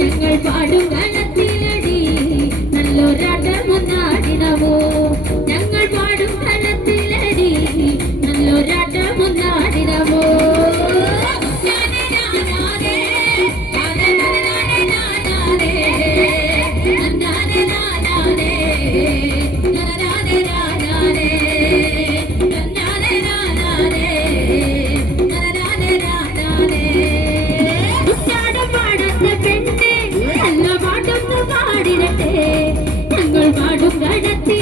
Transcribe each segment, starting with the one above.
ഞങ്ങൾ പാടും നടത്തി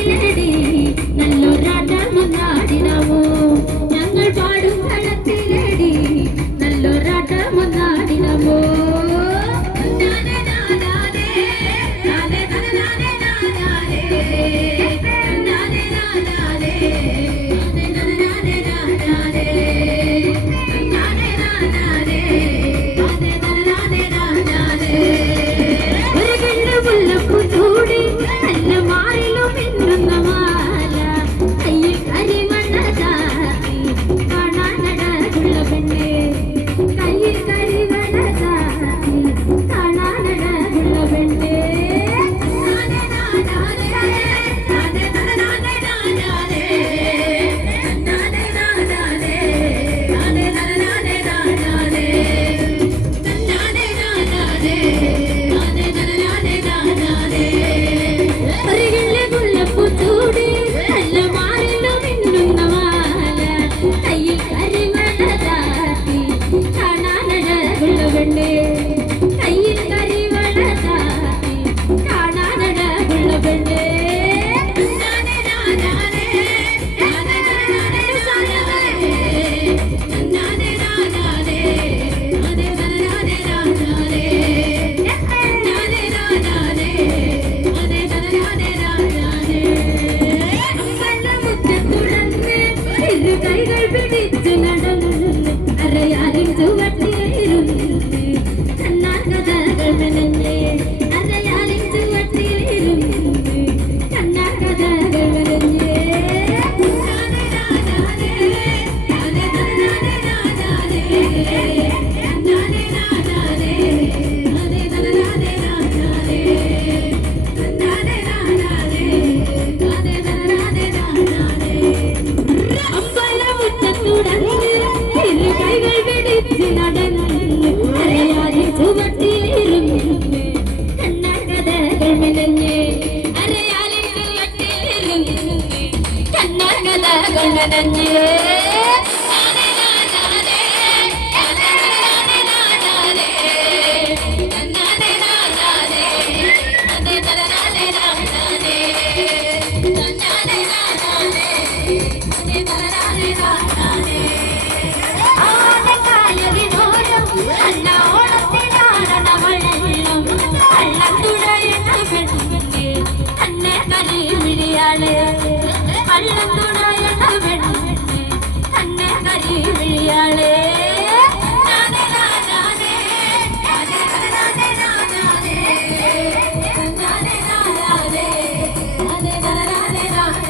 Yeah.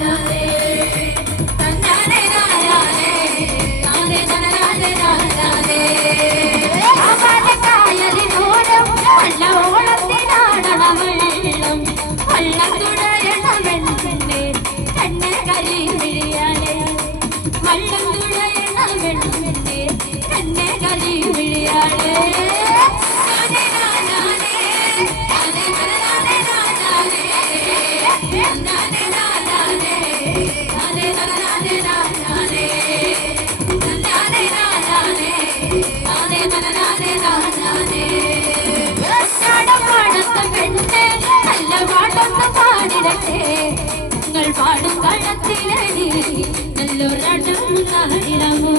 아, ആടും കളത്തിലടി നല്ലൊരടം കാണിടമോ